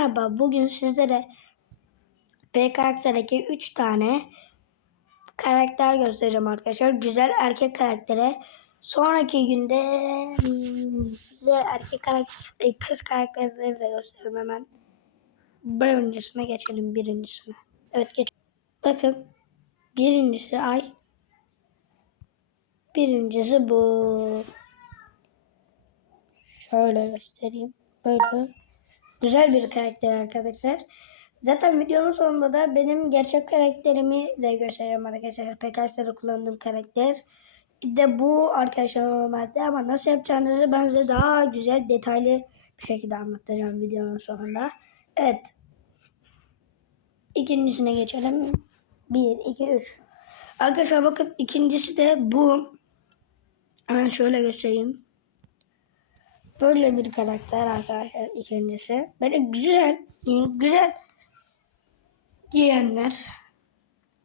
Merhaba, bugün sizlere B karakterdeki 3 tane karakter göstereceğim arkadaşlar. Güzel erkek karaktere. Sonraki günde size erkek karakter, e, kız karakterleri de göstereyim hemen. Birincisine geçelim, birincisine. Evet geç. Bakın, birincisi Ay. Birincisi bu. Şöyle göstereyim. Böyle. Güzel bir karakter arkadaşlar. Zaten videonun sonunda da benim gerçek karakterimi de göstereceğim arkadaşlar. PKS'de kullandığım karakter. De bu arkadaşlar normalde ama nasıl yapacağınızı ben size daha güzel detaylı bir şekilde anlatacağım videonun sonunda. Evet. İkincisine geçelim. 1, 2, 3. Arkadaşlar bakın ikincisi de bu. Hemen şöyle göstereyim. Böyle bir karakter arkadaşlar ikincisi. Böyle güzel, güzel diyenler,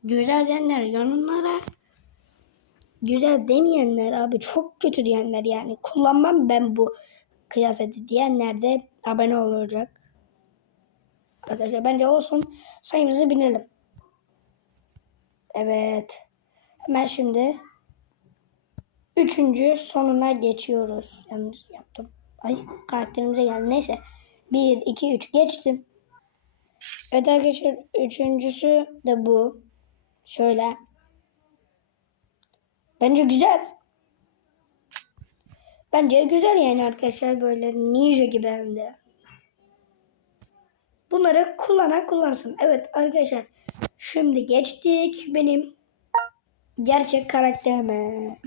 güzel diyenler yanlara güzel demeyenler abi çok kötü diyenler yani kullanmam ben bu kıyafeti diyenler de abone olacak. Arkadaşlar bence olsun sayımızı binelim. Evet. Hemen şimdi üçüncü sonuna geçiyoruz. Yanlış yaptım. Ay karakterimize geldi. Neyse. 1, 2, 3 geçtim. Evet arkadaşlar üçüncüsü de bu. Şöyle. Bence güzel. Bence güzel yani arkadaşlar böyle ninja gibi hem de. Bunları kullanan kullansın. Evet arkadaşlar. Şimdi geçtik benim gerçek karakterime.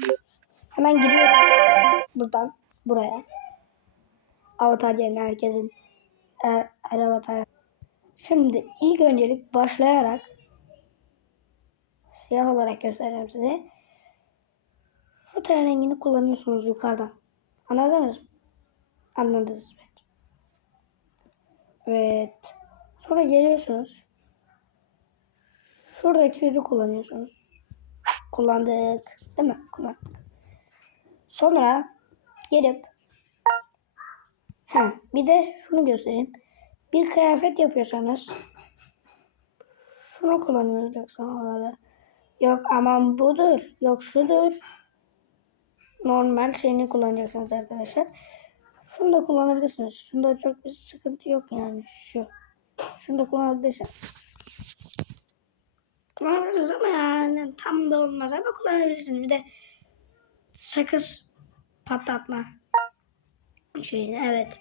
Hemen gidiyorum buradan buraya. Avatar yerine herkesin her, her avatar. Şimdi ilk öncelik başlayarak siyah olarak göstereceğim size. Şu ten rengini kullanıyorsunuz yukarıdan. Anladınız mı? Anladınız bence. Evet. Sonra geliyorsunuz. Şuradaki yüzü kullanıyorsunuz. Kullandık. Değil mi? Kullandık. Sonra gelip Ha, bir de şunu göstereyim. Bir kıyafet yapıyorsanız şunu kullanacaksın orada. Yok aman budur. Yok şudur. Normal şeyini kullanacaksınız arkadaşlar. Şunu da kullanabilirsiniz. Şunda çok bir sıkıntı yok yani. Şu. Şunu da kullanabilirsiniz. Kullanabilirsiniz ama yani tam da olmaz ama kullanabilirsiniz. Bir de sakız patlatma şeyini evet.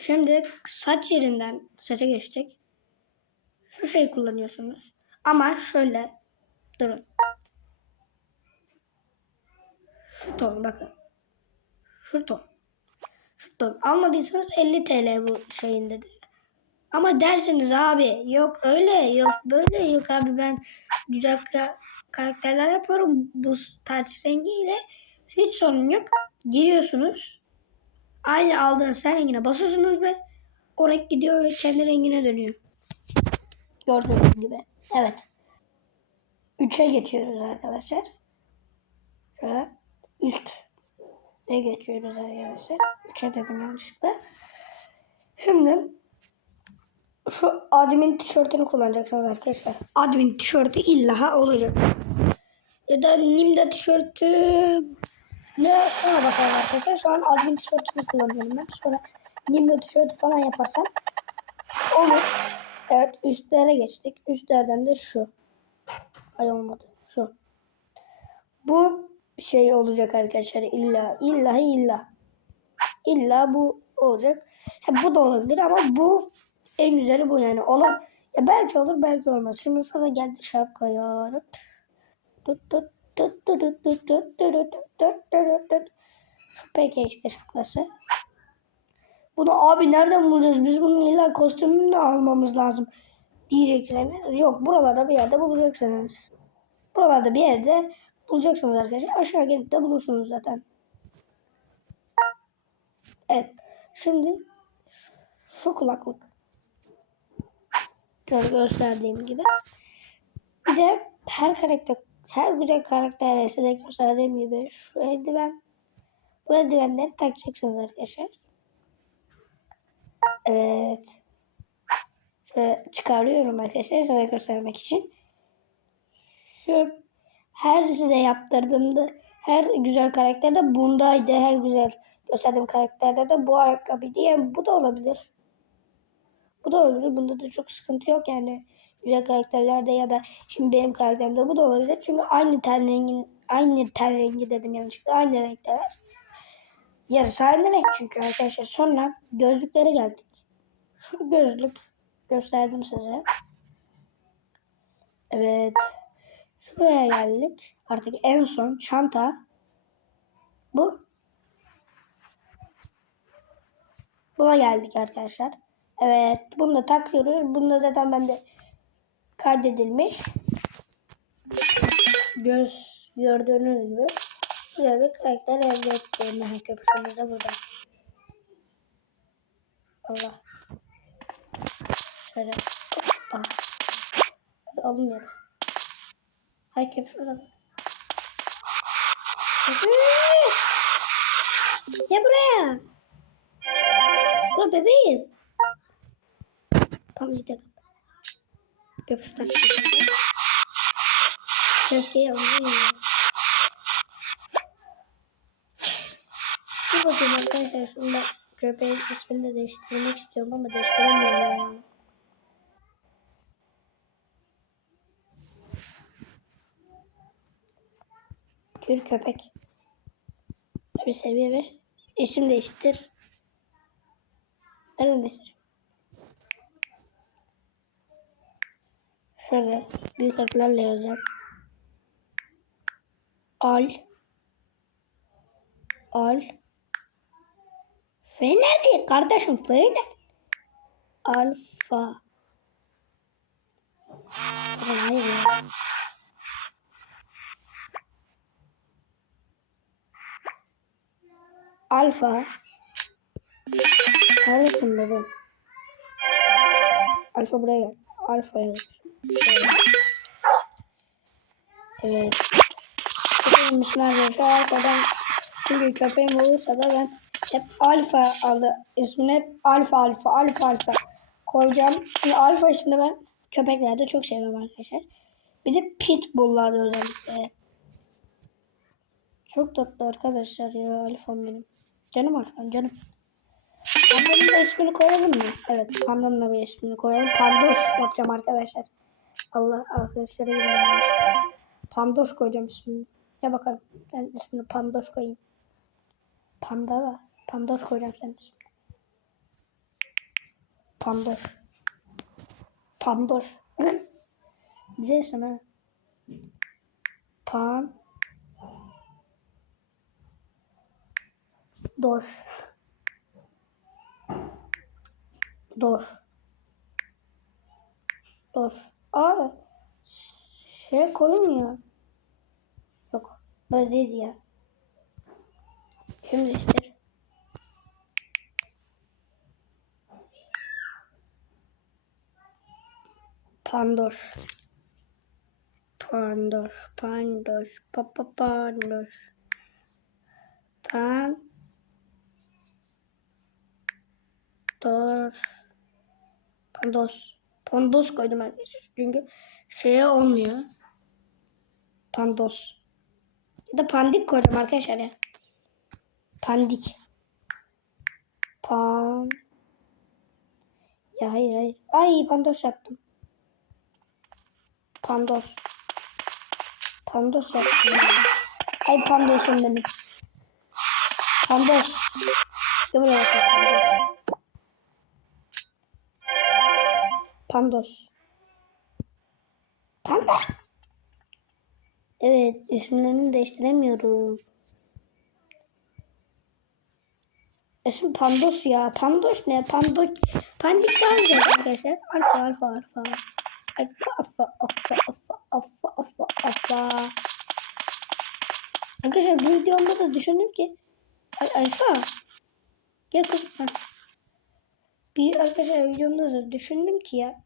Şimdi saç yerinden saça geçtik. Şu şeyi kullanıyorsunuz. Ama şöyle durun. Şu ton bakın. Şu ton. Şu ton. Almadıysanız 50 TL bu şeyin dedi. Ama dersiniz abi yok öyle yok böyle yok abi ben güzel karakterler yapıyorum bu taç rengiyle hiç sorun yok. Giriyorsunuz. Aynı aldığınız sen rengine basıyorsunuz ve o renk gidiyor ve kendi rengine dönüyor. Gördüğünüz gibi. Evet. 3'e geçiyoruz arkadaşlar. Şöyle üst de geçiyoruz arkadaşlar. 3'e dedim yanlışlıkla. Şimdi şu admin tişörtünü kullanacaksınız arkadaşlar. Admin tişörtü illa olacak. Ya da Nimda tişörtü ne sonra bakalım arkadaşlar. Şu an admin tişörtünü kullanıyorum ben. Sonra Nimda tişörtü falan yaparsam olur. Evet üstlere geçtik. Üstlerden de şu. Ay olmadı. Şu. Bu şey olacak arkadaşlar. İlla. İlla illa. İlla bu olacak. Ha, bu da olabilir ama bu en güzeli bu yani. Ola, ya belki olur belki olmaz. Şimdi sana geldi şapkaya. Tut tut şu PKX'de şapkası. Bunu abi nereden bulacağız? Biz bunun illa kostümünü almamız lazım diyecekleriniz. Yok buralarda bir yerde bulacaksınız. Buralarda bir yerde bulacaksınız arkadaşlar. Aşağı gelip de bulursunuz zaten. Evet. Şimdi şu kulaklık. Şöyle gösterdiğim gibi. Bir de her karakter her güzel karakter size gösterdiğim gibi şu eldiven bu eldivenleri takacaksınız arkadaşlar. Evet. Şöyle çıkarıyorum arkadaşlar size göstermek için. Şu her size yaptırdığımda her güzel karakterde bundaydı. Her güzel gösterdiğim karakterde de bu ayakkabıydı. Yani bu da olabilir. Bu da olabilir. Bunda da çok sıkıntı yok yani. Güzel karakterlerde ya da şimdi benim karakterimde bu da olabilir. Çünkü aynı ten rengin aynı ten rengi dedim yanlışlıkla. Aynı renkler. Yarısı aynı renk çünkü arkadaşlar. Sonra gözlüklere geldik. Gözlük gösterdim size. Evet. Şuraya geldik. Artık en son çanta. Bu. Buna geldik arkadaşlar. Evet. Bunu da takıyoruz. Bunu da zaten bende kaydedilmiş. Göz gördüğünüz gibi güzel bir karakter elde ettim. Aha, Köpüşümüz de burada. Allah. Şöyle. Hoppa. Alınmıyor. Orada. Köpüş! Gel buraya. Bura bebeğim. Tam bir dakika. Köpüş taktı. Köpeği alıyor. Dur bakayım arkadaşlar. Şimdi köpeğin ismini de değiştirmek istiyorum ama değiştiremiyorum ya. Tür köpek. Bir seviye ver. İsim değiştir. Nereden değiştir? Şöyle büyük harflerle yazacağım. Al. Al. F nerede kardeşim? F ne? Alfa. Hayır. Alfa. Neredesin bebeğim? Alfa buraya gel. Alfa gel. Evet. Köpeğim arkadaşlar? Arkadan çünkü köpeğim olursa da ben hep alfa adı ismini hep alfa alfa alfa alfa koyacağım. Çünkü alfa ismini ben köpeklerde çok seviyorum arkadaşlar. Bir de pitbulllarda özellikle. Çok tatlı arkadaşlar ya alfam benim. Canım alfam canım. Pandanın da ismini koyalım mı? Evet pandanın da bir ismini koyalım. Pandoş yapacağım arkadaşlar. Allah arkadaşlara gidelim. Pandoş koyacağım ismini. Ya bakalım. Ben ismini Pandoş koyayım. Panda da. Pandoş koyacağım senin ismini. Pandoş. Pandoş. Güzel isim ha. Pan. Doş. Doş. Doş. Aa. Şey koymuyor. Yok. Böyle değil ya. Şimdi işte. Pandoş. Pandoş. Pandoş. Papa pandoş. Pan. Dor. Pandos. Pandos koydum arkadaşlar. Çünkü şeye olmuyor. Pandos. Ya da pandik koyacağım arkadaşlar ya. Pandik. Pan. Ya hayır hayır. Ay pandos yaptım. Pandos. Pandos yaptım. ya. Ay pandosum benim. Pandos. Gel buraya bakalım. Pandos. Panda. Evet, isimlerini değiştiremiyorum. İsim Pandos ya. Pandos ne? Pandos. Pandik daha güzel arkadaşlar. Alfa, alfa, alfa. Alfa, alfa, alfa, alfa, alfa, alfa, alfa. Arkadaşlar bu videomda da düşündüm ki Ay, Alfa. Gel kızım. Bir arkadaşlar videomda da düşündüm ki ya.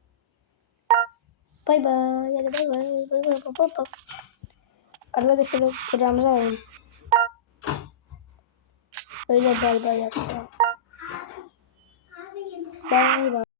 Bay bay. Hadi bay bay. Bay bay. Bay bay. Arkadaşlar kucağımıza alalım. Öyle bay bay yaptı. Bay bay.